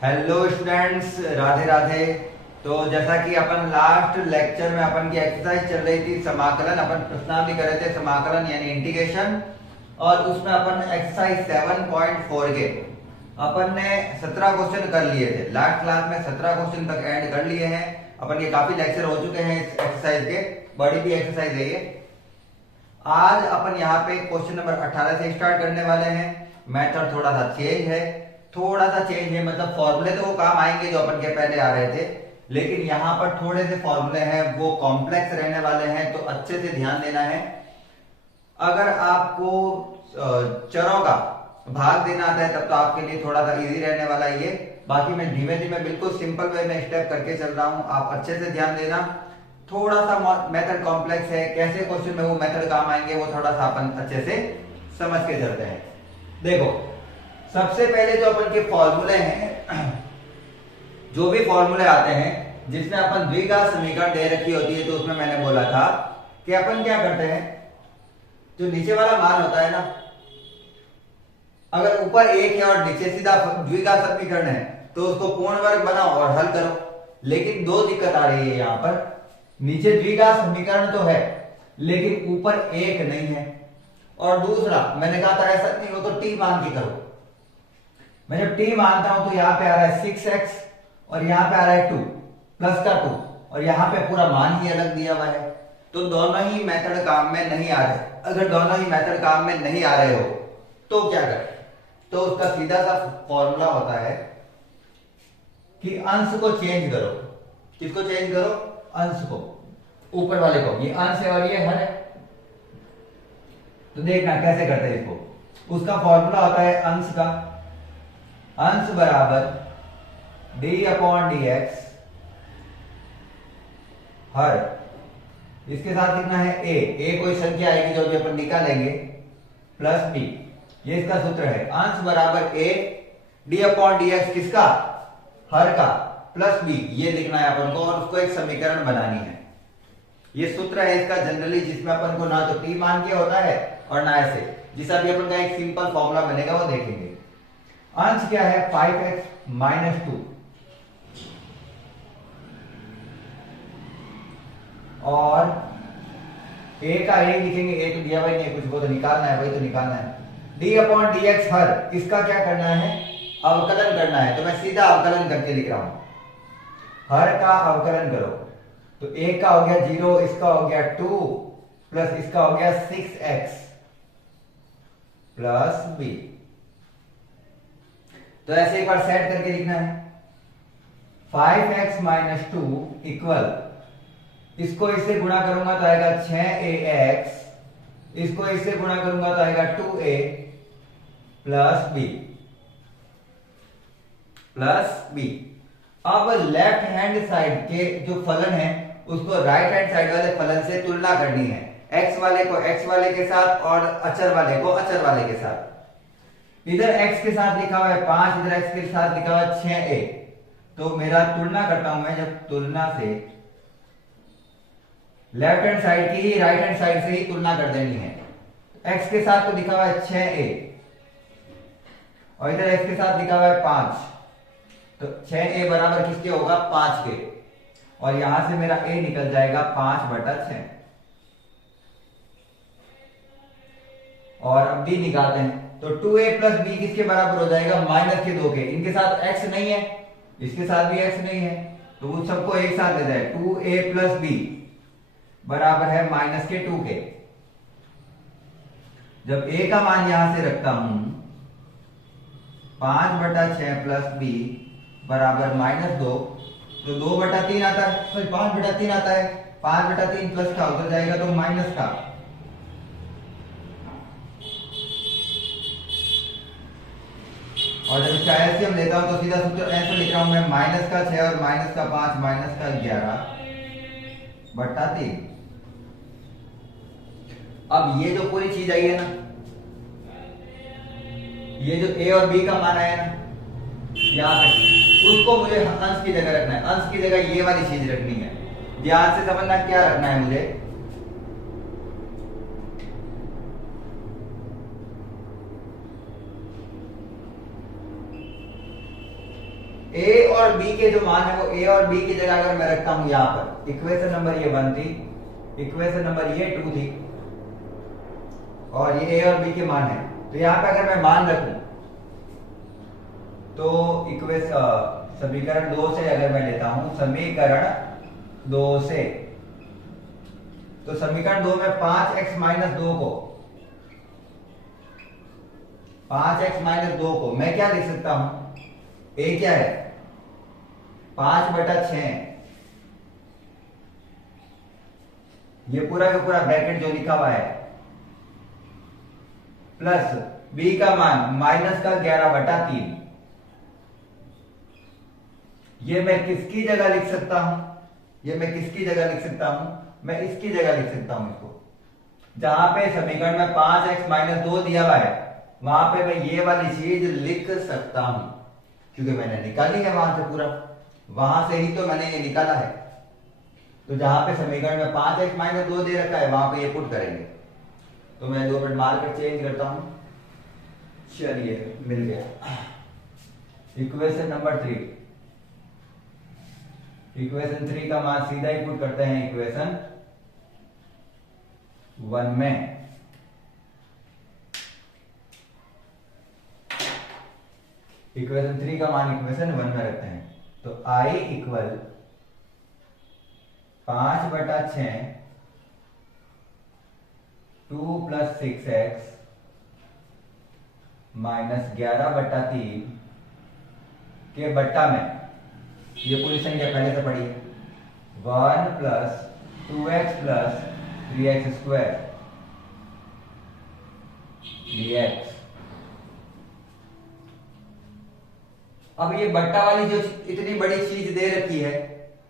Hello students, Radhe Radhe. तो जैसा कि अपन लास्ट लेक्चर में अपन की एक्सरसाइज चल रही थी समाकलन, अपन प्रश्नावली कर रहे थे समाकलन यानी इंटीग्रेशन, और उसमें अपन एक्सरसाइज 7.4 के अपन ने 17 क्वेश्चन कर लिए थे। लास्ट क्लास में 17 क्वेश्चन तक एंड कर लिए हैं अपन के। काफी लेक्चर हो चुके हैं इस एक्सरसाइज के, बड़ी भी एक्सरसाइज है ये। आज अपन यहाँ पे क्वेश्चन नंबर 18 से स्टार्ट करने वाले हैं। मेथड थोड़ा सा चेंज है, मतलब फॉर्मूले तो वो काम आएंगे जो अपन के पहले आ रहे थे, लेकिन यहाँ पर थोड़े से फॉर्मूले हैं वो कॉम्प्लेक्स रहने वाले हैं, तो अच्छे से ध्यान देना है। अगर आपको चरों का भाग देना आता है तब तो आपके लिए थोड़ा सा इजी रहने वाला है ये। बाकी मैं धीमे धीमे बिल्कुल सिंपल वे में स्टेप करके चल रहा हूँ, आप अच्छे से ध्यान देना। थोड़ा सा मेथड कॉम्प्लेक्स है, कैसे क्वेश्चन में वो मेथड काम आएंगे वो थोड़ा सा अपन अच्छे से समझ के चलते हैं। देखो, सबसे पहले जो अपन के फॉर्मूले हैं, जो भी फॉर्मूले आते हैं जिसमें अपन द्विघात समीकरण दे रखी होती है, तो उसमें मैंने बोला था कि अपन क्या करते हैं, जो नीचे वाला मान होता है ना, अगर ऊपर एक है और नीचे सीधा द्विघात समीकरण है तो उसको पूर्ण वर्ग बनाओ और हल करो। लेकिन दो दिक्कत आ रही है यहाँ पर, नीचे द्विघात समीकरण तो है लेकिन ऊपर एक नहीं है, और दूसरा मैंने कहा था ऐसा नहीं हो तो टी मान के करो। मैं जब टी मानता हूं तो यहाँ पे आ रहा है 6x और यहाँ पे आ रहा है 2 प्लस का 2, और यहाँ पे पूरा मान ही अलग दिया हुआ है, तो दोनों ही मेथड काम में नहीं आ रहे। अगर दोनों ही मेथड काम में नहीं आ रहे हो तो क्या करें, तो उसका सीधा सा फॉर्मूला होता है कि अंश को चेंज करो। किसको चेंज करो? अंश को, ऊपर वाले को। ये अंश है और ये हर है, तो देखना कैसे करते हैं इसको। उसका फॉर्मूला होता है अंश का, अंश बराबर d/dx हर, इसके साथ लिखना है a कोई संख्या आएगी जो भी अपन निकालेंगे, प्लस b। ये इसका सूत्र है, अंश बराबर a d/dx किसका? हर का, प्लस b। ये लिखना है अपन को और उसको एक समीकरण बनानी है। ये सूत्र है इसका जनरली, जिसमें अपन को ना तो t मान के होता है और ना ऐसे, जिसका भी अपन का एक सिंपल फॉर्मूला बनेगा वो देखेंगे। अंश क्या है? 5x माइनस 2, और a का a लिखेंगे, a तो दिया भाई नहीं है कुछ, वो तो निकालना है, वही तो निकालना है। d/dx हर, इसका क्या करना है? अवकलन करना है, तो मैं सीधा अवकलन करके लिख रहा हूं। हर का अवकलन करो तो a का हो गया 0, इसका हो गया 2 प्लस इसका हो गया 6x प्लस b। तो ऐसे एक बार सेट करके लिखना है, 5x माइनस 2 इक्वल, इसको इससे गुणा करूंगा तो आएगा 6ax, इसको इससे गुणा करूंगा तो आएगा 2a प्लस b। अब लेफ्ट हैंड साइड के जो फलन है उसको राइट हैंड साइड वाले फलन से तुलना करनी है। x वाले को x वाले के साथ और अचर वाले को अचर वाले के साथ। इधर x के साथ लिखा हुआ है 5, इधर x के साथ लिखा हुआ है 6a, तो मेरा तुलना करता हूं मैं, जब तुलना से लेफ्ट हैंड साइड की ही राइट हैंड साइड से ही तुलना कर देनी है। x के साथ तो लिखा हुआ है 6a और इधर x के साथ लिखा हुआ है 5, तो 6a बराबर किसके होगा? 5 के, और यहां से मेरा a निकल जाएगा 5/6। और अब b निकालते हैं तो 2a प्लस b किसके बराबर हो जाएगा? -2 के। इनके साथ x नहीं है, इसके साथ भी x नहीं है, तो वो सबको एक साथ ले जाए। 2a प्लस b बराबर है -2 के। जब a का मान यहां से रखता हूं 5/6 प्लस b बराबर -2, तो 2/3 आता है, सॉरी 5/3 आता है। 5/3 प्लस का उधर जाएगा तो माइनस का, और जब इसका एलसीएम लेता हूं तो सीधा सूत्र ऐसे लिख रहा हूं मैं, -6 और -5 -11/3। अब ये जो पूरी चीज आई है ना, ये जो a और b का मान आया ना यहाँ पे, उसको मुझे अंश की जगह रखना है। अंश की जगह ये वाली चीज रखनी है। ध्यान से समझना क्या रखना है मुझे। ए और बी के जो मान है वो ए और बी की जगह अगर मैं रखता हूं यहां पर, इक्वेशन नंबर ये 1 थी, इक्वेशन नंबर ये 2 थी, और ये ए और बी के मान है, तो यहां पे अगर मैं मान रखूं तो इक्वेशन समीकरण 2 से अगर मैं लेता हूं, समीकरण 2 से, तो समीकरण 2 में 5x माइनस 2 को, 5x माइनस 2 को मैं क्या लिख सकता हूं, ए क्या है 5/6, ये पूरा का पूरा ब्रैकेट जो लिखा हुआ है, प्लस बी का मान माइनस का 11/3, ये मैं किसकी जगह लिख सकता हूं, ये मैं किसकी जगह लिख सकता हूं, मैं इसकी जगह लिख सकता हूं इसको, जहां पे समीकरण में 5x माइनस 2 दिया हुआ है वहां पे मैं ये वाली चीज लिख सकता हूं, क्योंकि मैंने निकाली है वहां से पूरा, वहां से ही तो मैंने ये निकाला है। तो जहां पे समीकरण में 5x माइनस 2 दे रखा है वहां पे ये पुट करेंगे, तो मैं 2 मिनट मार्कर चेंज करता हूं, चलिए मिल गया। इक्वेशन नंबर 3, इक्वेशन 3 का मान सीधा ही पुट करते हैं इक्वेशन 1 में। इक्वेशन 3 का मान इक्वेशन 1 में रखते हैं, तो I इक्वल 5/6 2 + 6x माइनस 11/3 के बट्टा में, ये पूरी संख्या पहले से पढ़ी है, 1 + 2x + 3x² dx। अब ये बट्टा वाली जो इतनी बड़ी चीज दे रखी है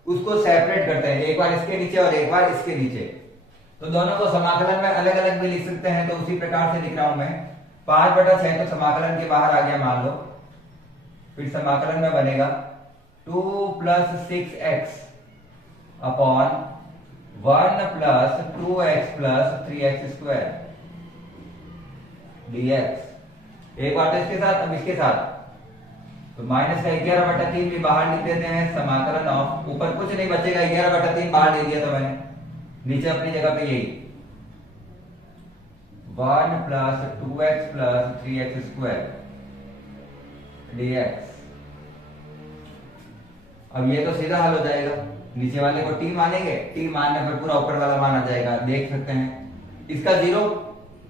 उसको सेपरेट करते हैं, एक बार इसके नीचे और एक बार इसके नीचे, तो दोनों को समाकलन में अलग अलग भी लिख सकते हैं, तो उसी प्रकार से लिख रहा हूं मैं। 5/6 तो समाकलन के बाहर आ गया मान लो, फिर समाकलन में बनेगा 2 + 6x upon 1 + 2x + 3x² dx। एक बार तो इसके साथ, अब इसके साथ, तो माइनस का 11/3 भी बाहर लिख देते हैं, समाकलन ऑफ, ऊपर कुछ नहीं बचेगा, 11/3 बाहर ले दिया तो मैंने, नीचे अपनी जगह पे यही 1 + 2x + 3x² dx। अब ये तो सीधा हल हो जाएगा, नीचे वाले को t मानेंगे, t मानने पर पूरा ऊपर वाला मान आ जाएगा, देख सकते हैं। इसका 0,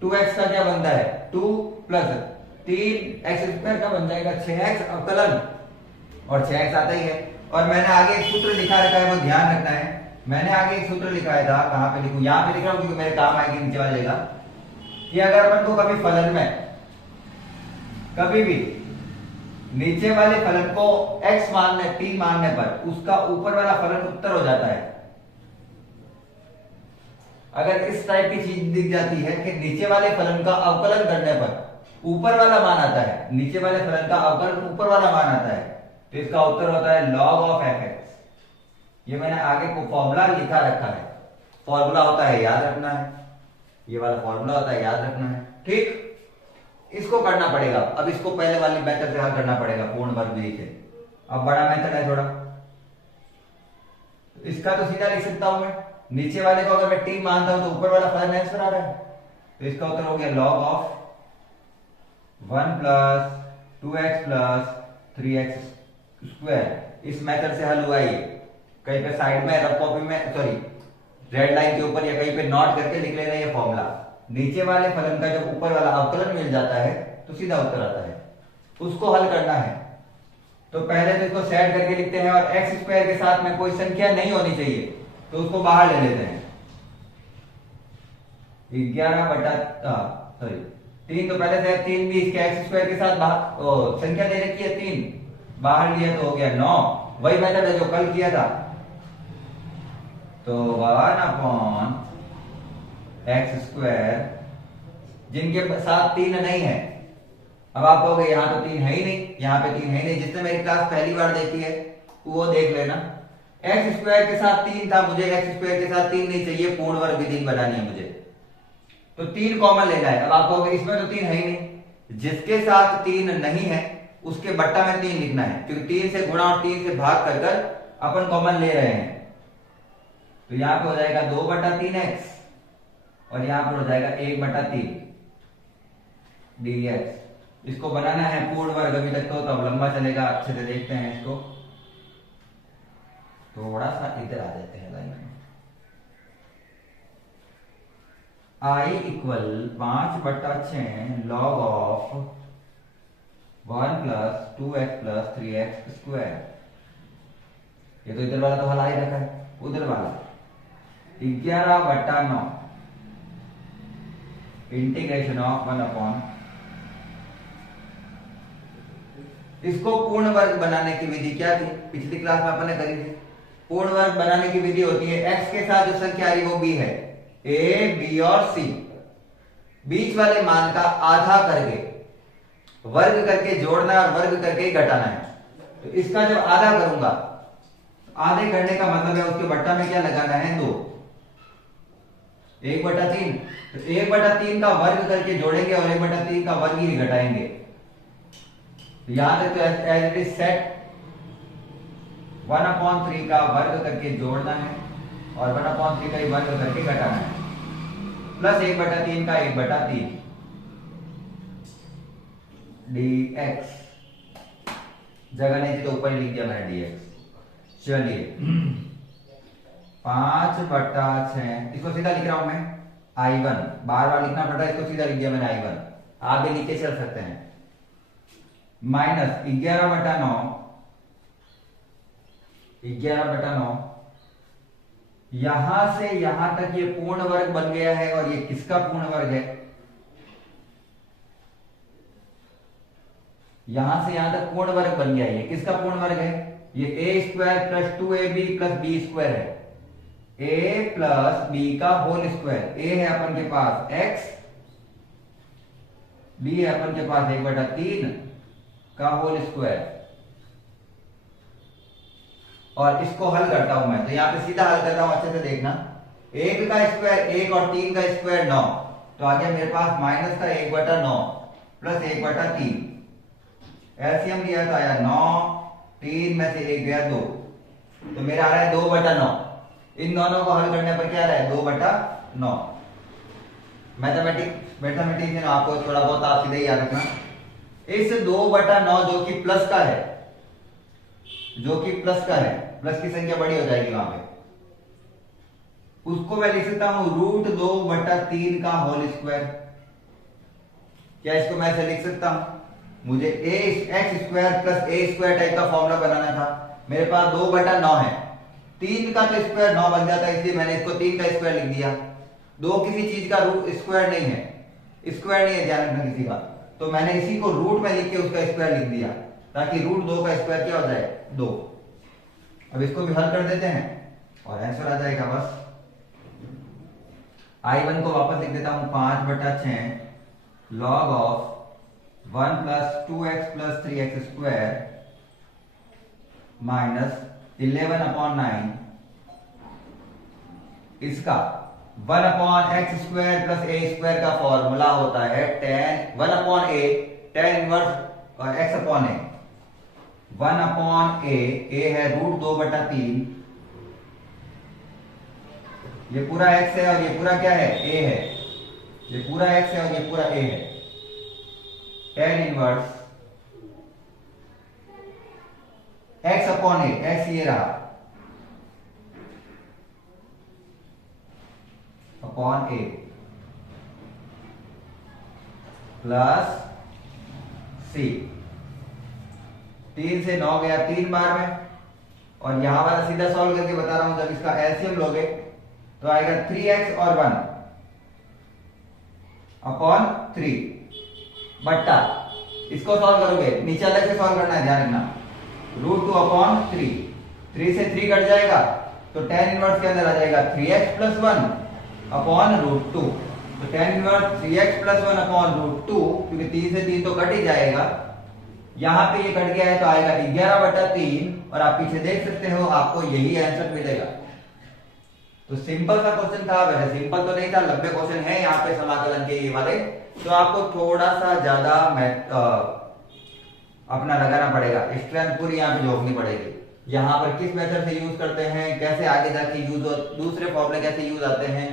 2x का क्या बनता है 2 + 3x² का बन जाएगा 6x अवकलन, और 6x आता ही है। और मैंने आगे एक सूत्र लिखा रखा है, वो ध्यान रखना है, मैंने आगे एक सूत्र लिखा था, कहां पे लिखूं, यहां पे लिख रहा हूं क्योंकि मेरे काम आएगी नीचे वाले जगह, कि अगर अपन को कभी फलन में कभी भी नीचे वाले फलन को x मानने, t मानने पर उसका ऊपर वाला फलन उत्तर हो जाता है। अगर इस टाइप की चीज दिख जाती है कि नीचे वाले फलन का अवकलन करने पर ऊपर वाला मान आता है, नीचे वाले फलन का अवकलन ऊपर वाला मान आता है, तो इसका उत्तर होता है log of fx। ये मैंने आगे को फॉर्मूला लिखा रखा है, फॉर्मूला होता है याद रखना है, ये वाला फॉर्मूला होता है याद रखना है, ठीक। इसको करना पड़ेगा, अब इसको पहले वाली मेथड से हल करना पड़ेगा, पूर्ण वर्ग विधि से। अब बड़ा मेथड है थोड़ा, इसका तो सीधा लिख सकता हूं मैं, नीचे वाले को अगर मैं t मानता हूं तो ऊपर वाला फलन आंसर आ रहा है, तो इसका उत्तर हो गया log of 1 + 2x + 3x²। इस मेथड से हल हुआ ये, कहीं पे साइड में रफ कॉपी में, सॉरी रेड लाइन के ऊपर या कहीं पे नोट करके लिख लेना ये फॉर्मूला, नीचे वाले फलन का जब ऊपर वाला अवकलन मिल जाता है तो सीधा उत्तर आता है, उसको हल करना है। तो पहले तो इसको सेट करके लिखते हैं, और x² के साथ में कोई संख्या नहीं होनी चाहिए तो उसको बाहर ले लेते हैं, 3 तो पहले से 3 भी इसके x² के साथ संख्या दे रखी है 3, बाहर लिया तो हो गया 9, वही मेथड है जो कल किया था। तो 1/x², जिनके साथ 3 नहीं है, अब आप कहोगे यहाँ तो 3 है ही नहीं, यहाँ पे 3 है ही नहीं, जिसने मेरी क्लास पहली बार देखी है वो देख लेना, x² के साथ 3 था, मुझे x² के साथ 3 नहीं चाहिए, पूर्ण वर्ग विधि बनानी है मुझे, तो 3 कॉमन लेना है। अब आप कहोगे इसमें तो 3 है ही नहीं, जिसके साथ 3 नहीं है उसके बट्टा में 3 लिखना है, क्योंकि 3 से गुणा और 3 से भाग कर कर अपन कॉमन ले रहे हैं। तो यहां पे हो जाएगा 2/3x और यहां पर हो जाएगा 1/3 dx। इसको बनाना है पूर्ण वर्ग अभी तक तो अब लंबा चलेगा, अच्छे से देखते हैं इसको। थोड़ा सा इधर आ जाते हैं लाइन में। I equal 5/6 log of 1 + 2x + 3x square. ये तो इधर वाला तो हल आ ही रखा है, उधर वाला 11/9 इंटीग्रेशन ऑफ 1 इसको पूर्ण वर्ग बनाने की विधि क्या थी, पिछली क्लास में अपन ने करी थी। पूर्ण वर्ग बनाने की विधि होती है x के साथ जो संख्या आ रही वो b है, a b और c, बीच वाले मान का आधा करके वर्ग करके जोड़ना है और वर्ग करके ही घटाना है। तो इसका जब आधा करूंगा, आधे करने का मतलब है उसके बट्टा में क्या लगाना है 2, 1/3। तो 1/3 का वर्ग करके जोड़ेंगे और 1/3 का वर्ग ही घटाएंगे। याद है तो एज इट इज सेट 1/3 का वर्ग करके जोड़ना है और 1/3 का ही वर्ग करके घटाना है, प्लस 1/3 का 1/3 dx। जगह नहीं थी तो ऊपर लिख दिया मैंने dx। चलिए 5/6 इसको सीधा लिख रहा हूं मैं I1, बार बार लिखना पड़ता है, इसको सीधा लिख दिया मैंने I1। आप भी नीचे चल सकते हैं। माइनस 11/9 यहां से यहां तक ये पूर्ण वर्ग बन गया है और ये किसका पूर्ण वर्ग है, यहां से यहां तक पूर्ण वर्ग बन गया है। ये किसका पूर्ण वर्ग है, ये a² + 2ab + b² है, a + b का होल स्क्वायर। a है अपन के पास x, b है अपन के पास 1/3 का होल स्क्वायर। और इसको हल करता हूं मैं, तो यहां पे सीधा हल करता हूं, अच्छे से देखना। 1 का स्क्वायर 1 और 3 का स्क्वायर 9, तो आ गया मेरे पास माइनस का 1/9 प्लस 1/3। एलसीएम लिया तो आया 9, 3 में से 1 गया 2, तो मेरा आ रहा है 2/9। इन दोनों को हल करने पर क्या आ रहा है 2/9। मैथमेटिक्स आपको थोड़ा बहुत आप सीधे याद रखना। इस 2/9 जो कि प्लस का है, प्लस की संख्या बड़ी हो जाएगी वहां पे, उसको मैं लिख सकता हूं √2/3 का होल स्क्वायर। क्या इसको मैं ऐसे लिख सकता हूं, मुझे x² + a² टाइप का फॉर्मूला बनाना था। मेरे पास 2/9 है, 3 का तो स्क्वायर 9 बन जाता है, इसलिए मैंने इसको 3 का स्क्वायर लिख दिया। 2 किसी चीज का स्क्वायर नहीं है, ध्यान रखना किसी का, तो मैंने इसी को रूट में लिख के उसका स्क्वायर लिख दिया, ताकि √2 का स्क्वायर क्या हो जाए 2। अब इसको भी हल कर देते हैं और आंसर आ जाएगा बस। I1 को वापस लिख देता हूं 5/6 log of 1 + 2x + 3x square minus 11/9 इसका 1/x² + a² का फॉर्मूला होता है 1/a tan इनवर्स और x/a। 1/a, a है √2/3, ये पूरा x है और ये पूरा क्या है a है, ये पूरा x है और ये पूरा a है। tan इनवर्स x/a, x ये रहा अपॉन a प्लस c। 3 से 9 गया 3 बार में, और यहां वाला सीधा सॉल्व करके बता रहा हूं, जब इसका एलसीएम लोगे तो आएगा 3x और 1 अपॉन 3 बट्टा, इसको सॉल्व करोगे नीचे अलग से सॉल्व करना है, ध्यान रखना। √2/3, 3 से 3 कट जाएगा तो tan इनवर्स के अंदर आ जाएगा 3x + 1 अपॉन √2। तो tan इनवर्स 3x + 1 अपॉन √2, क्योंकि 3 से 3 तो कट ही जाएगा, यहां पे ये कट गया है तो आएगा 11/3, और आप पीछे देख सकते हो आपको यही आंसर मिलेगा। तो सिंपल सा क्वेश्चन था, वैसे सिंपल तो नहीं था, लंबे क्वेश्चन है यहाँ पे समाकलन के ये वाले, तो आपको थोड़ा सा ज्यादा अपना लगाना पड़ेगा, स्ट्रेंथ पूरी यहाँ पे जोड़नी पड़ेगी। यहाँ पर किस मेथड से यूज करते हैं, कैसे आगे जाके यूज हो, दूसरे फॉर्मूले कैसे यूज आते हैं,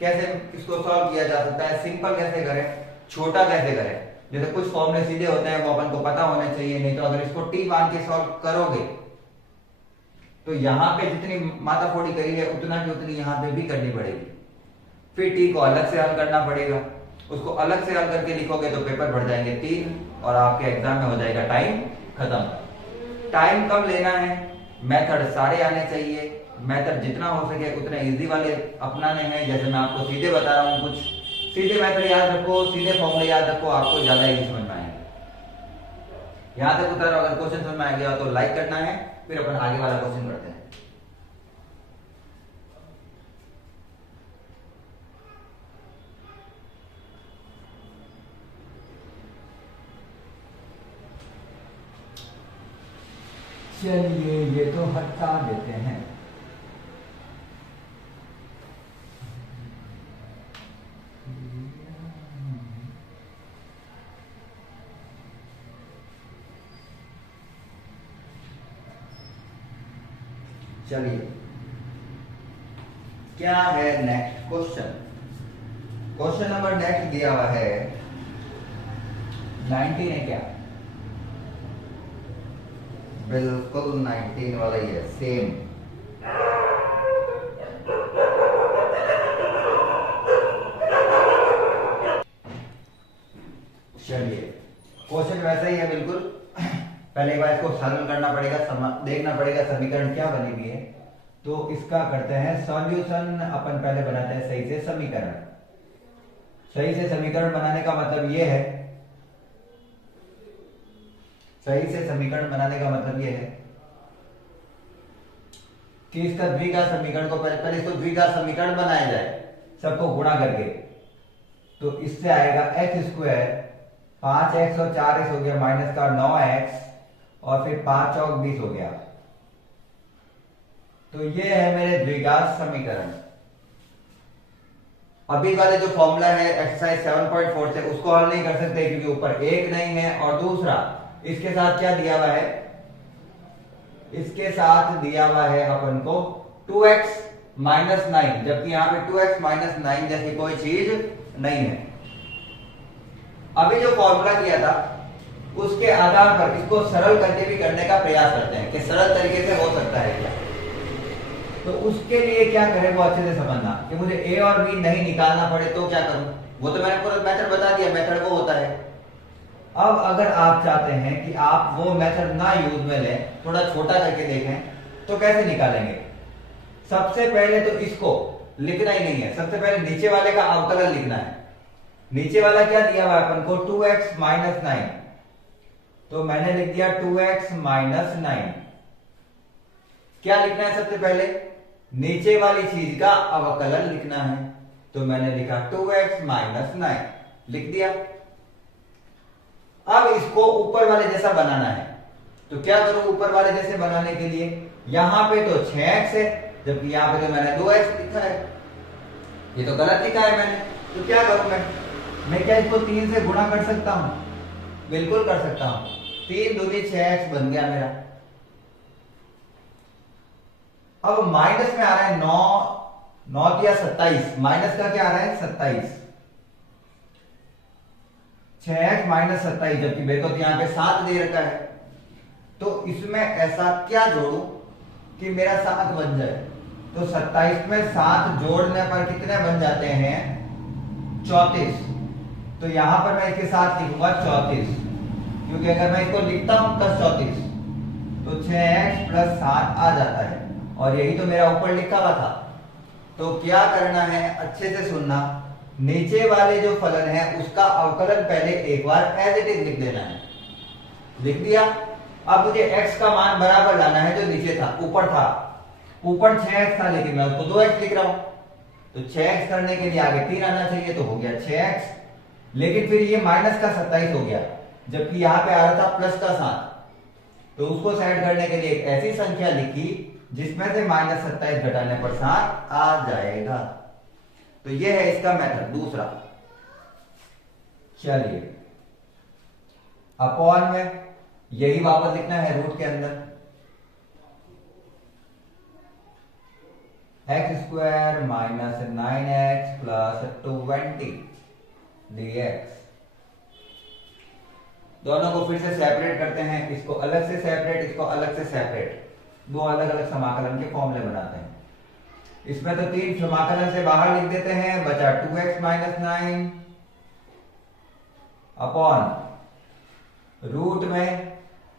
कैसे इसको सॉल्व किया जा सकता है, सिंपल कैसे करें, छोटा कैसे करें। जैसे कुछ फॉर्मूले सीधे होते हैं वो अपन को पता होने चाहिए, नहीं तो अगर इसको टी मान के सॉल्व करोगे तो यहाँ पे जितनी माथाफोड़ी करी है उतना की उतनी यहाँ पे भी करनी पड़ेगी। फिर टी को अलग से हल करना पड़ेगा, उसको अलग से हल करके लिखोगे तो पेपर बढ़ जाएंगे 3 और आपके एग्जाम में हो जाएगा टाइम खत्म। टाइम कम लेना है, मेथड सारे आने चाहिए, मेथड जितना हो सके उतने इजी वाले अपनाने हैं। जैसे मैं आपको सीधे बता रहा हूँ, कुछ सीधे मेथड याद रखो, सीधे फॉर्मूले याद रखो, आपको ज्यादा इजी समझ में आएगा। यहां तक उतारो, अगर क्वेश्चन समझ में आ गया तो लाइक करना है, फिर अपन आगे वाला क्वेश्चन करते हैं। चलिए ये तो हटा देते हैं। चलिए क्या है next question. Question number next दिया हुआ है 19 है क्या, बिल्कुल 19 वाला ही है, सेम। चलिए क्वेश्चन वैसा ही है बिल्कुल। पहले एक बार इसको सरल करना पड़ेगा, देखना पड़ेगा समीकरण क्या बनी हुई है। तो इसका करते हैं सॉल्यूशन। अपन पहले बनाते हैं सही से समीकरण। सही से समीकरण बनाने का मतलब ये है, सही से समीकरण बनाने का मतलब ये है कि इसका द्विघात समीकरण को पहले इसको द्विघात समीकरण बनाया जाए सबको गुणा करके। तो इससे आएगा एक्स स्क्वायर, 5x और 4x हो गया माइनस का 9x और फिर 5 चौक 20 हो गया। तो ये है मेरे द्विघात समीकरण। अभी वाले जो फॉर्मूला है एक्सरसाइज 7.4 से उसको हल नहीं कर सकते क्योंकि ऊपर एक नहीं है, और दूसरा इसके साथ क्या दिया हुआ है, इसके साथ दिया हुआ है अपन को 2x माइनस 9, जबकि यहां पे 2x माइनस 9 जैसी कोई चीज नहीं है। अभी जो फॉर्मूला किया था उसके आधार पर इसको सरल करके भी करने का प्रयास करते हैं कि सरल तरीके से हो सकता है क्या। तो उसके लिए क्या करें वो अच्छे से समझना कि मुझे a और b नहीं निकालना पड़े तो क्या करूं। वो तो मैंने पूरा मेथड बता दिया, मेथड वो होता है। अब अगर आप चाहते हैं कि आप वो मेथड ना यूज में लें, थोड़ा छोटा करके देखें, तो कैसे निकालेंगे। सबसे पहले तो इसको लिखना ही नहीं है, सबसे पहले नीचे वाले का अवकलन लिखना है। नीचे वाला क्या दिया हुआ है अपन को, 2x माइनस 9, तो मैंने लिख दिया 2x माइनस 9। क्या लिखना है, सबसे पहले नीचे वाली चीज का अवकलन लिखना है, तो मैंने लिखा 2x माइनस 9 लिख दिया। अब इसको ऊपर वाले जैसा बनाना है, तो क्या करूं ऊपर वाले जैसे बनाने के लिए, यहां पे तो 6x है जबकि यहां पे तो मैंने 2x लिखा है, ये तो गलत लिखा है मैंने। तो क्या करूं मैं क्या इसको 3 से गुणा कर सकता हूं, बिल्कुल कर सकता हूं। 3 दूनी 6x बन गया मेरा। अब माइनस में आ रहा है 9 या 27, माइनस का क्या आ रहा है 27, 6x माइनस 27, जबकि मेरे को तो यहां पे 7 दे रखा है। तो इसमें ऐसा क्या जोड़ू कि मेरा 7 बन जाए। तो 27 में 7 जोड़ने पर कितने बन जाते हैं, 34। तो यहां पर मैं इसके साथ लिखूंगा 34, क्योंकि अगर मैं इसको लिखता हूं प्लस 34 तो 6x प्लस 7 आ जाता है, और यही तो मेरा ऊपर लिखा हुआ था। तो क्या करना है, अच्छे से सुनना, नीचे वाले जो फलन है उसका अवकलन पहले एक बार एज इट इज लिख देना है। लिख दिया। अब मुझे x का मान बराबर लाना है जो नीचे था, ऊपर था, ऊपर 6x था लेकिन मैं उसको 2x लिख रहा हूं। तो 6x करने के लिए आगे 3 आना चाहिए, तो हो गया 6x, लेकिन फिर ये माइनस का 27 हो गया, जबकि यहां पे आ रहा था प्लस का 7। तो उसको सेट करने के लिए एक ऐसी संख्या लिखी जिसमें से माइनस 27 घटाने पर 7 आ जाएगा। तो ये है इसका मेथड दूसरा। चलिए अपॉन में यही वापस लिखना है रूट के अंदर। X square minus 9x plus 20 dx। दोनों को फिर से सेपरेट करते हैं, इसको अलग से सेपरेट, इसको अलग से सेपरेट, दो अलग अलग समाकलन के फॉर्मूले बनाते हैं। इसमें तो 3 समाकलन से बाहर लिख देते हैं, बचा 2x माइनस 9 अपॉन रूट में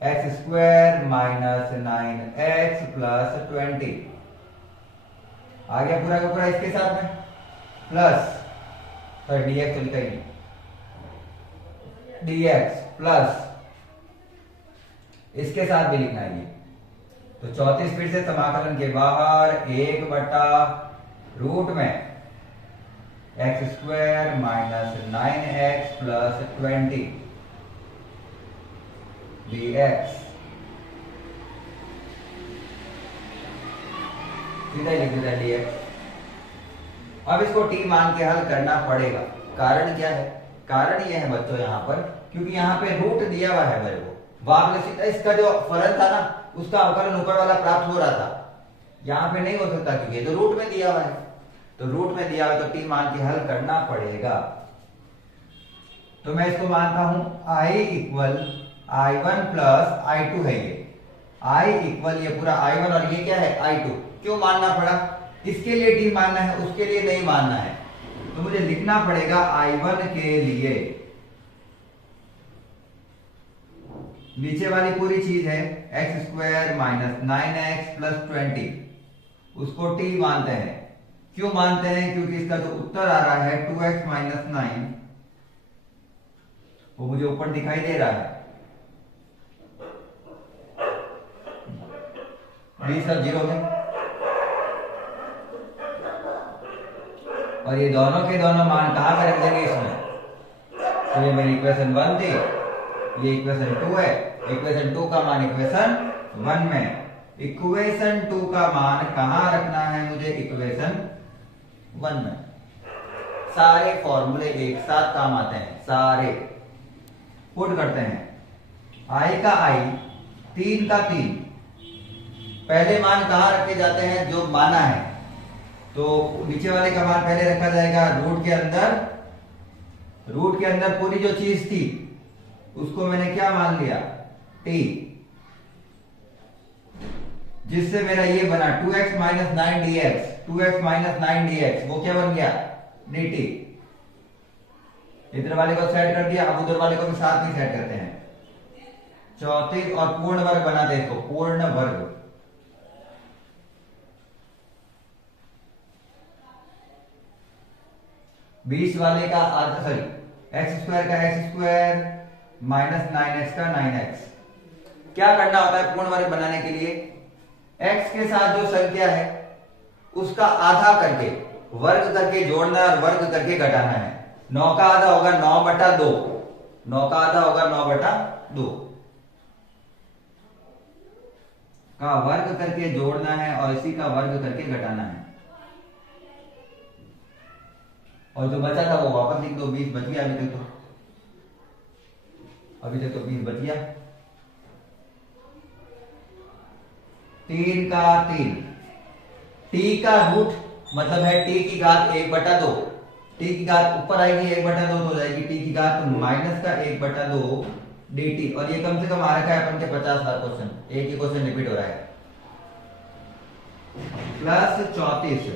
x square minus 9x plus 20। आ गया पूरा का पूरा इसके साथ में, प्लस dx तो लिखा ही dx प्लस इसके साथ भी लिखना है। तो 34 फिर से समाकलन के बाहर 1 बटा रूट में x square minus 9x plus 20 dx। सीधा ही लिख देता है dx। अब इसको t मान के हल करना पड़ेगा। कारण क्या है? कारण यह है बच्चों यहाँ पर, क्योंकि यहाँ पे रूट दिया हुआ है मेरे को, वहां पे सीधा इसका जो फलन था ना उसका अवकलन ऊपर वाला प्राप्त हो रहा था, यहाँ पे नहीं हो सकता क्योंकि तो रूट में दिया हुआ है। तो रूट में दिया हुआ तो t मान के हल करना पड़ेगा। तो मैं इसको मानता हूं i equal i1 plus i2 है। ये i इक्वल ये पूरा i1 और ये क्या है i2। क्यों मानना पड़ा? इसके लिए t मानना है, उसके लिए नहीं मानना है। तो मुझे लिखना पड़ेगा i1 के लिए नीचे वाली पूरी चीज है x square minus 9x plus 20, उसको t मानते हैं। क्यों मानते हैं? क्योंकि इसका जो उत्तर आ रहा है 2x माइनस 9 वो मुझे ऊपर दिखाई दे रहा है, 20 का 0 में, और ये दोनों के दोनों मान कहां पे रख देंगे इसमें। तो ये मेरी इक्वेशन 1 थी, ये इक्वेशन 2 है। इक्वेशन 2 का मान इक्वेशन 1 में, इक्वेशन 2 का मान कहां रखना है मुझे? इक्वेशन 1 में। सारे फॉर्मूले एक साथ काम आते हैं, सारे पुट करते हैं। i का i, 3 का 3, पहले मान कहां रखे जाते हैं? जो माना है। तो नीचे वाले का मान पहले रखा जाएगा रूट के अंदर। रूट के अंदर पूरी जो चीज थी उसको मैंने क्या मान लिया? t, जिससे मेरा ये बना 2x minus 9 dx। 2x minus 9 dx वो क्या बन गया? dt। इधर वाले को सेट कर दिया, अब उधर वाले को भी साथ में सेट करते हैं। 34 और पूर्ण वर्ग बना दे इसको, पूर्ण वर्ग। बीस वाले का आधा, सॉरी एक्स स्क्वायर का एक्स स्क्वायर माइनस 9x का 9x। क्या करना होता है पूर्ण वर्ग बनाने के लिए? x के साथ जो संख्या है उसका आधा करके वर्ग करके जोड़ना है और वर्ग करके घटाना है। 9 का आधा होगा 9 बटा 2, 9 का आधा होगा 9 बटा 2 का वर्ग करके जोड़ना है और इसी का वर्ग करके घटाना है। और जो बचा था वो वापस लिख दो, 20 बच गया अभी तक तो 20 बच गया। 3 का 3, t का रूट मतलब है t की घात 1 बटा 2। t की घात ऊपर आएगी 1 बटा 2 तो हो जाएगी t की घात माइनस का 1 बटा 2 dt। और ये कम से कम आ रखा है अपन के 50 बार क्वेश्चन, एक ही क्वेश्चन रिपीट हो रहा है। प्लस 34,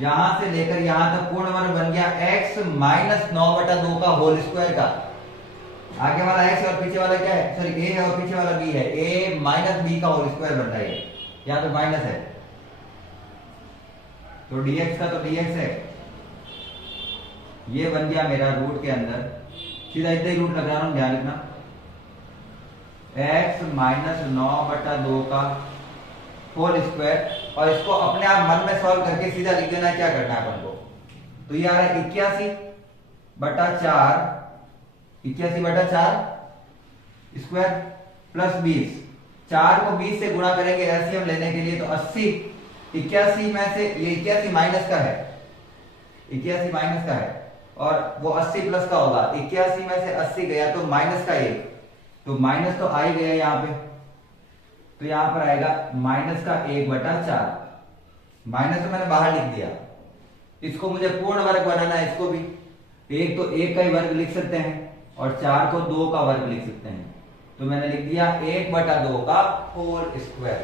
यहां से लेकर यहां तक पूर्ण वर्ग बन गया x माइनस 9 बटा 2 का होल स्क्वायर का। आगे वाला x है और पीछे वाला क्या है? सॉरी a है और पीछे वाला b है, a माइनस b का होल स्क्वायर बन रहा है। यहाँ पे माइनस है तो dx का तो dx है, ये बन गया मेरा रूट के अंदर। सीधा इतना ही रूट लगा रहा हूं, ध्यान रखना। x माइनस 9 बटा 2 का होल स्क्वायर, और इसको अपने आप मन में सॉल्व करके सीधा लिख देना है। क्या करना है अपन को? तो ये आ रहा है 81 बटा 4, 81 बटा 4 स्क्वायर प्लस 20। 4 को 20 से गुणा करेंगे एलसीएम लेने के लिए, तो 80। 81 में से ये 81 माइनस का है, 81 माइनस का है और वो 80 प्लस का होगा। 81 में से 80 गया तो माइनस का 1, तो माइनस तो आ ही गया यहाँ पे, तो यहां पर आएगा माइनस का 1/4। माइनस तो मैंने बाहर लिख दिया, इसको मुझे पूर्ण वर्ग बनाना है। इसको भी एक तो 1 का ही वर्ग लिख सकते हैं और 4 को 2 का वर्ग लिख सकते हैं। तो मैंने लिख दिया 1/2 का होल स्क्वायर।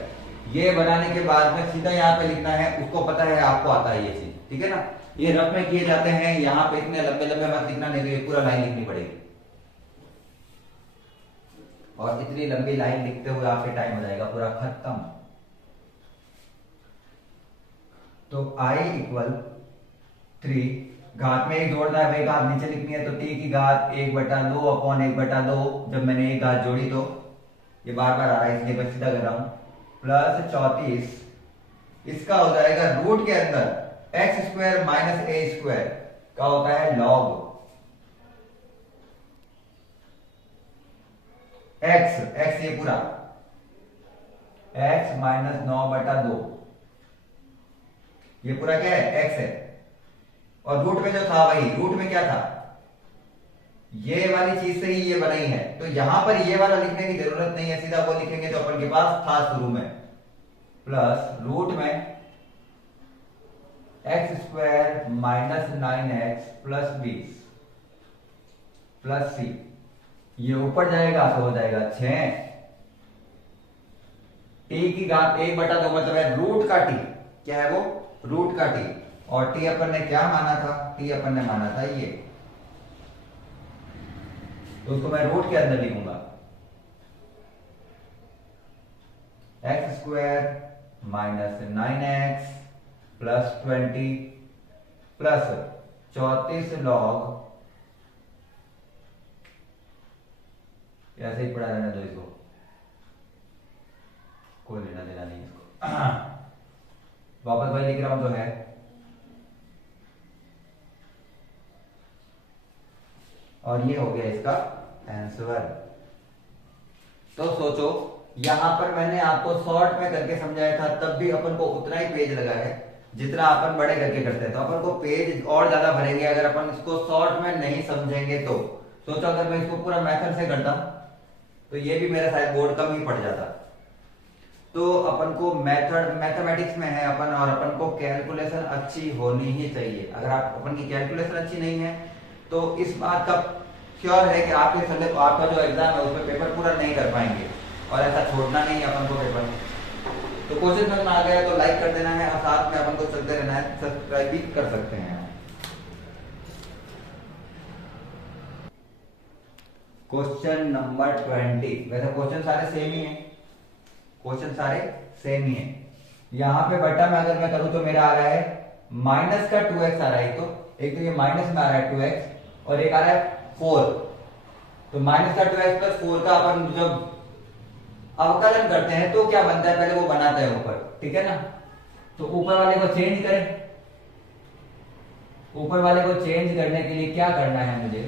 ये बनाने के बाद में सीधा यहाँ पे लिखना है, उसको पता है, आपको आता है ये चीज, ठीक है ना। ये रफ में किए जाते हैं, यहाँ पे इतने लंबे लंबे मत लिखना, नहीं तो ये पूरा लाइन लिखनी पड़ेगी और इतनी लंबी लाइन लिखते हुए आपके टाइम हो जाएगा पूरा खत्म। तो i = 3, घात में एक जोड़ना है, वही घात नीचे लिखनी है, तो t की घात 1/2 अपॉन 1/2। जब मैंने एक घात जोड़ी तो ये बार बार आ रहा है, इसलिए मैं सीधा कर रहा हूं, प्लस 34। इसका हो जाएगा रूट के अंदर x² - a² का होता है लॉग x ये पूरा x - 9/2, ये पूरा क्या है, x है। और रूट में जो था वही, रूट में क्या था, ये वाली चीज से ही ये बनाई है, तो यहां पर ये वाला लिखने की जरूरत नहीं है, सीधा वो लिखेंगे जो अपन के पास था शुरू में, प्लस रूट में x² - 9x + 20 प्लस c। ये ऊपर जाएगा तो हो जाएगा 6। t की घात 1/2 मतलब है रूट का t, क्या है वो, रूट का t। और t अपन ने क्या माना था, t अपन ने माना था ये, तो उसको मैं रूट के अंदर लिखूंगा x² - 9x + 20 प्लस 34 लॉग, ऐसे ही पढ़ा रहने दो इसको, कोई लेना देना नहीं इसको। वापस भाई लिख रहा हूं तो है, और ये हो गया इसका आंसर। तो सोचो, यहां पर मैंने आपको शॉर्ट में करके समझाया था, तब भी अपन को उतना ही पेज लगा है जितना अपन बड़े करके करते हैं, तो अपन को पेज और ज्यादा भरेंगे अगर अपन इसको शॉर्ट में नहीं समझेंगे तो। सोचो अगर मैं इसको पूरा मेथड से करता तो ये भी मेरा शायद बोर्ड कम ही पड़ जाता। तो अपन को मेथड मैथमेटिक्स में है अपन, और अपन को कैलकुलेशन अच्छी होनी ही चाहिए। अगर आप अपन की कैलकुलेशन अच्छी नहीं है तो इस बात का श्योर है कि आपके संदेह आपका जो एग्जाम है उसमें पेपर पूरा नहीं कर पाएंगे, और ऐसा छोड़ना नहीं है अपन को पेपर। तो क्वेश्चन समझ में आ गया तो लाइक कर देना है, और साथ में अपन को चलते रहना है, सब्सक्राइब भी कर सकते हैं। क्वेश्चन नंबर 20, वैसे क्वेश्चन सारे सेम ही है, क्वेश्चन सारे सेम ही है। यहाँ पे बटा में अगर मैं करूं तो मेरा आ रहा है माइनस का 2x आ रहा है, एक तो ये माइनस में आ रहा है 2x, और एक आ रहा है 4। तो माइनस का 2x + 4 का अपन जब अवकलन करते हैं तो क्या बनता है, पहले वो बनाते हैं ऊपर, ठीक है ना। तो ऊपर वाले को चेंज करें, ऊपर वाले को चेंज करने के लिए क्या करना है, मुझे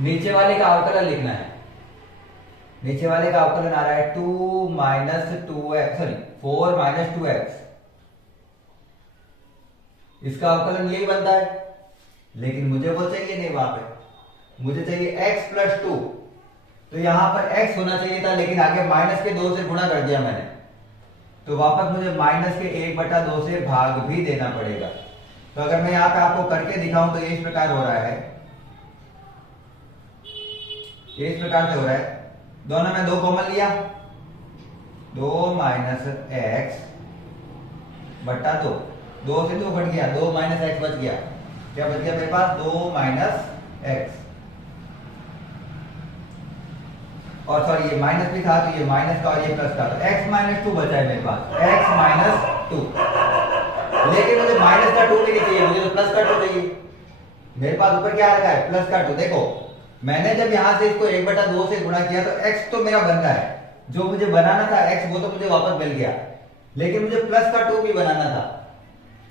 नीचे वाले का अवकलन लिखना है। नीचे वाले का अवकलन आ रहा है 4 - 2x, इसका अवकलन यही बनता है, लेकिन मुझे वो चाहिए नहीं, वहां पे मुझे चाहिए x + 2। तो यहां पर x होना चाहिए था, लेकिन आगे माइनस के 2 से गुणा कर दिया मैंने, तो वापस मुझे माइनस के 1/2 से भाग भी देना पड़ेगा। तो अगर मैं यहाँ पे आपको करके दिखाऊं तो ये इस प्रकार हो रहा है, ये इस प्रकार से हो रहा है। दोनों में 2 कॉमन लिया, 2 - x बटा 2, 2 से 2 कट गया, 2 - x बच गया। क्या बच गया मेरे पास, 2 - x, और सॉरी ये माइनस भी था, तो ये माइनस का और ये प्लस का, तो x - 2 बचा है मेरे पास, x - 2। लेकिन मुझे माइनस का 2 भी नहीं चाहिए, मुझे तो प्लस का 2 चाहिए। मेरे पास ऊपर क्या आ रखा है, प्लस का 2। देखो मैंने जब यहां से इसको 1/2 से गुणा किया तो x तो मेरा बन रहा है, जो मुझे बनाना था x वो तो मुझे वापस मिल गया, लेकिन मुझे प्लस का 2 भी बनाना था,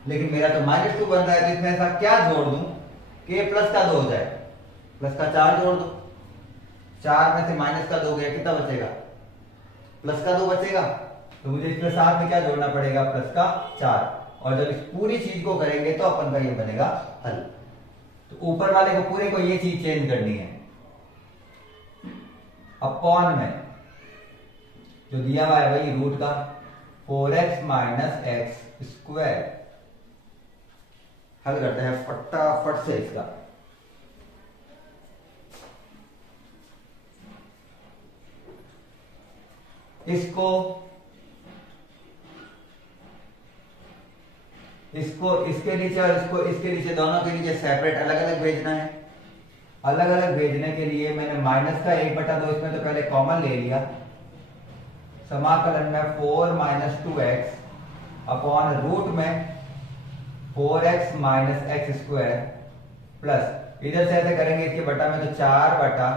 लेकिन मेरा तो -2 बन रहा है। तो इसमें ऐसा क्या जोड़ दूं कि प्लस का 2 हो जाए, प्लस का 4 जोड़ दो, 4 में से माइनस का 2 गया, कितना बचेगा, प्लस का 2 बचेगा। तो मुझे इसके साथ में क्या जोड़ना पड़ेगा, प्लस का 4। और जब इस पूरी चीज को करेंगे तो अपन का ये बनेगा हल। तो ऊपर वाले को पूरे को ये चीज चेंज करनी है, अपॉन में जो दिया हुआ है वही रूट का 4x माइनस एक्स स्क्वायर। हल करते हैं फटाफट से इसका। इसको इसके नीचे और इसको इसके नीचे, दोनों के नीचे सेपरेट अलग अलग भेजना है। अलग अलग भेजने के लिए मैंने माइनस का 1/2 इसमें तो पहले कॉमन ले लिया। समाकलन में 4 माइनस 2x अपॉन रूट में 4x minus x square plus इधर से ऐसे करेंगे इसके बटा में तो 4 बटा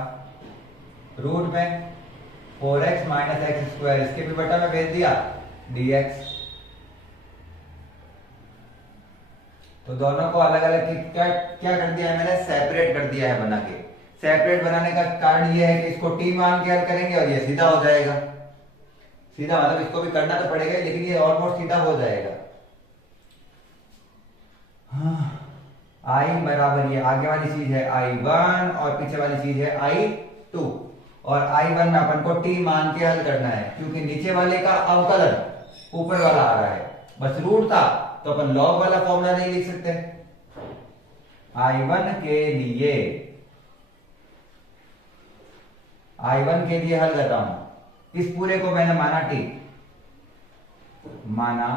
रूट में 4x माइनस एक्स स्क्वायर, इसके भी बटा में भेज दिया dx। तो दोनों को अलग अलग क्या क्या कर दिया है मैंने, सेपरेट कर दिया है बना के। सेपरेट बनाने का कारण ये है कि इसको t मान के हल करेंगे और ये सीधा हो जाएगा। सीधा मतलब इसको भी करना तो पड़ेगा लेकिन ये ऑलमोस्ट सीधा हो जाएगा। हाँ, i बराबर ये आगे वाली चीज है i1 और पीछे वाली चीज है i2। और i1 में अपन को t मान के हल करना है क्योंकि नीचे वाले का अवकलन ऊपर वाला आ रहा है। बस रूट था तो अपन लॉग वाला फॉर्मूला नहीं लिख सकते। i1 के लिए हल कर रहा हूं। इस पूरे को मैंने माना t, माना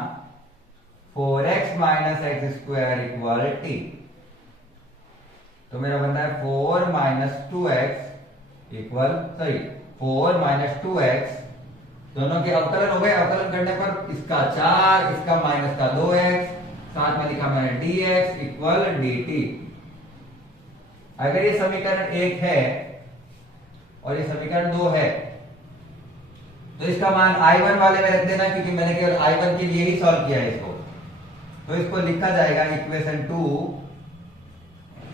4x minus x square equal t। तो मेरा बनता है 4 minus 2x equal 4 minus 2x, दोनों के अवकलन हो गए। अवकलन करने पर इसका 4, इसका माइनस का 2x, साथ में लिखा मैंने dx इक्वल dt। अगर ये समीकरण 1 है और ये समीकरण 2 है तो इसका मान i1 वाले में रख देना क्योंकि मैंने केवल i1 के लिए ही सॉल्व किया है इसको। तो इसको लिखा जाएगा इक्वेशन 2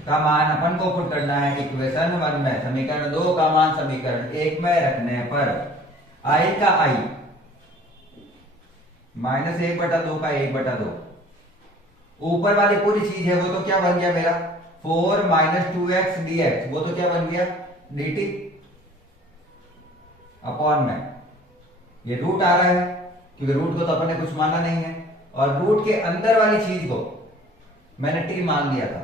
का मान अपन को पुट करना है इक्वेशन 1 में। समीकरण 2 का मान समीकरण 1 में रखने पर i का i माइनस 1/2 का 1/2, ऊपर वाली पूरी चीज है वो तो क्या बन गया मेरा 4 माइनस 2x dx, वो तो क्या बन गया dt अपॉन में ये रूट आ रहा है क्योंकि रूट को तो अपन ने कुछ माना नहीं है और रूट के अंदर वाली चीज को मैंने t मान लिया था।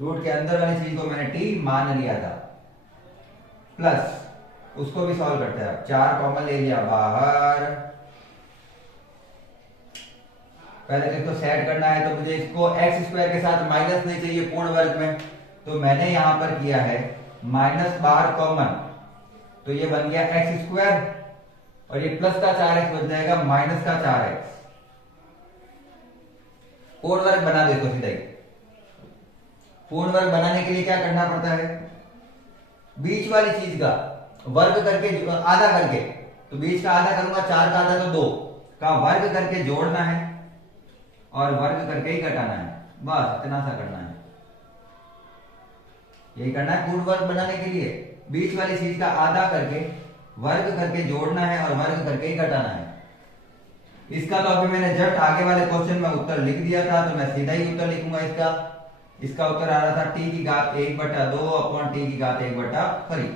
रूट के अंदर वाली चीज को मैंने t मान लिया था प्लस उसको भी सॉल्व करते हैं। 4 कॉमन ले लिया बाहर। पहले तो इसको सेट करना है तो मुझे इसको एक्स स्क्वायर के साथ माइनस नहीं चाहिए पूर्ण वर्ग में, तो मैंने यहां पर किया है माइनस बाहर कॉमन, तो ये बन गया एक्स स्क्वायर और ये प्लस का 4x बन जाएगा माइनस का 4x। पूर्ण वर्ग बना दे तो सीधा ही। पूर्ण वर्ग बनाने के लिए क्या करना पड़ता है, बीच वाली चीज का वर्ग करके आधा करके, तो बीच का आधा करूंगा 4 का आधा तो 2 का वर्ग करके जोड़ना है और वर्ग करके ही घटाना है। बस इतना सा करना है, यही करना है पूर्ण वर्ग बनाने के लिए। बीच वाली चीज का आधा करके वर्ग करके जोड़ना है और वर्ग करके ही घटाना है। इसका तो अभी मैंने जस्ट आगे वाले क्वेश्चन में उत्तर लिख दिया था तो मैं सीधा ही उत्तर लिखूंगा इसका। इसका उत्तर आ रहा था t की घात 1/2 अपॉन t की घात 1/3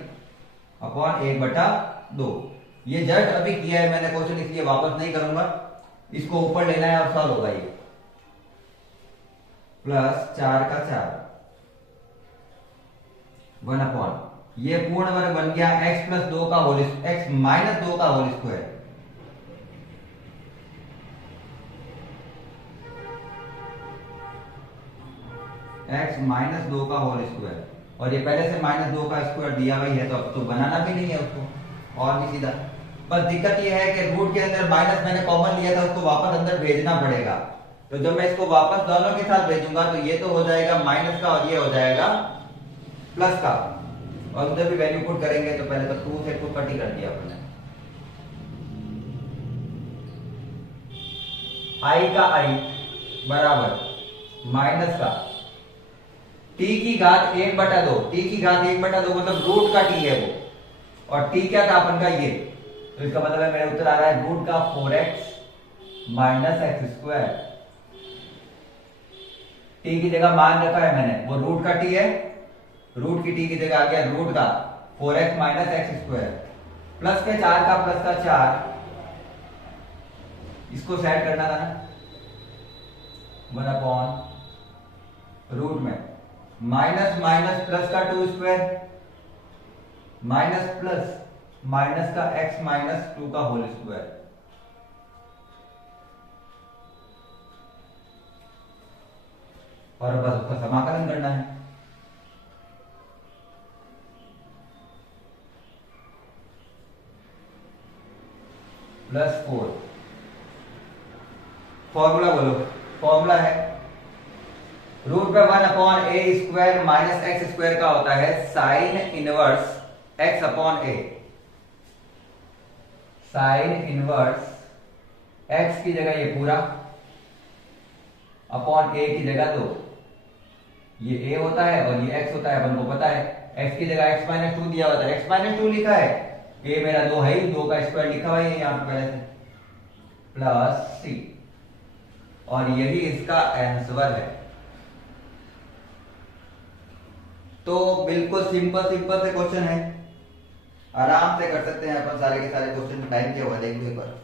अपॉन 1/2। ये जस्ट अभी किया है मैंने क्वेश्चन, इसलिए वापस नहीं करूंगा। इसको ऊपर लेना है और सॉल्व होगा ये प्लस 4 का 4 1 अपॉन ये पूर्ण वर्ग बन गया x प्लस 2 का होल x माइनस 2 का होल स्क्वायर। x माइनस 2 का होल स्क्वायर और ये पहले से माइनस 2 का स्क्वायर दिया हुआ है तो अब तो बनाना भी नहीं है उसको और भी सीधा। बस दिक्कत ये है कि रूट के अंदर माइनस मैंने कॉमन लिया था, उसको वापस अंदर भेजना पड़ेगा। तो जब मैं इसको वापस दोनों के साथ भेजूंगा तो ये तो हो जाएगा माइनस का और ये हो जाएगा प्लस का, और उधर भी वैल्यू पुट करेंगे तो पहले तो 2 से 2 कट ही कर दिया अपने। i का i बराबर माइनस का t की घात 1/2, t की घात 1/2 मतलब रूट का t है वो, और t क्या था अपन का ये, तो इसका मतलब है मेरा उत्तर आ रहा है रूट का 4x minus x square. t की जगह मान रखा है मैंने, वो रूट का t है रूट की टी की जगह आ गया रूट का 4x minus x square plus के 4 का प्लस का 4, इसको सेट करना था ना 1/रूट में माइनस माइनस प्लस का 2 स्क्वायर माइनस प्लस माइनस का x माइनस 2 का होल स्क्वायर। और बस उसका समाकलन करना है। +4 फॉर्मूला बोलो, फॉर्मूला है रूट पे 1/a² माइनस एक्स स्क्वायर का होता है sine inverse x/a। Sine inverse x की जगह ये पूरा अपॉन a की जगह 2, ये a होता है और ये x होता है, अपन को पता है x की जगह x माइनस 2 दिया हुआ था, x माइनस 2 लिखा है, a मेरा 2 है ही, 2 का स्क्वायर लिखा हुआ है यहाँ पे पहले से, प्लस c, और यही इसका आंसर है। तो बिल्कुल सिंपल सिंपल से क्वेश्चन है, आराम से कर सकते हैं अपन सारे के सारे क्वेश्चन। टाइम क्या हुआ देख लो एक बार।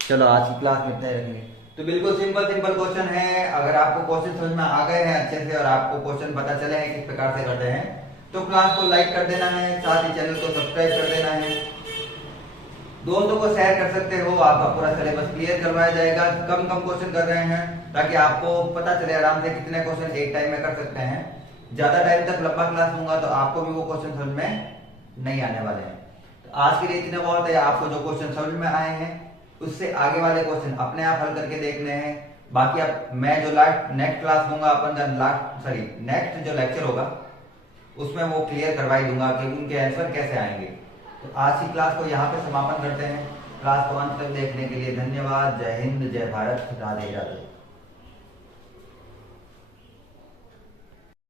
चलो आज की क्लास में इतना ही रखेंगे। तो बिल्कुल सिंपल सिंपल क्वेश्चन है। अगर आपको क्वेश्चन समझ में आ गए हैं अच्छे से और आपको क्वेश्चन पता चले हैं किस प्रकार से करते हैं, तो क्लास को लाइक कर देना है, साथ ही चैनल को सब्सक्राइब कर देना है, दोस्तों को शेयर कर सकते हो। आपका पूरा सिलेबस क्लियर करवाया जाएगा। कम कम क्वेश्चन कर रहे हैं ताकि आपको पता चले आराम से कितने क्वेश्चन एक टाइम में कर सकते हैं। ज्यादा टाइम तक लंबा क्लास दूंगा तो आपको भी वो क्वेश्चन समझ में नहीं आने वाले हैं। तो आज के लिए इतना बहुत है। आपको जो क्वेश्चन समझ में आए हैं उससे आगे वाले क्वेश्चन अपने आप हल करके देखने हैं। बाकी अब मैं जो नेक्स्ट क्लास दूंगा अपन का नेक्स्ट जो लेक्चर होगा उसमें वो क्लियर करवाई दूंगा कि उनके आंसर कैसे आएंगे। तो आज की क्लास को यहाँ पे समापन करते हैं। क्लास को अंत तक देखने के लिए धन्यवाद। जय हिंद, जय भारत, राधे राधे।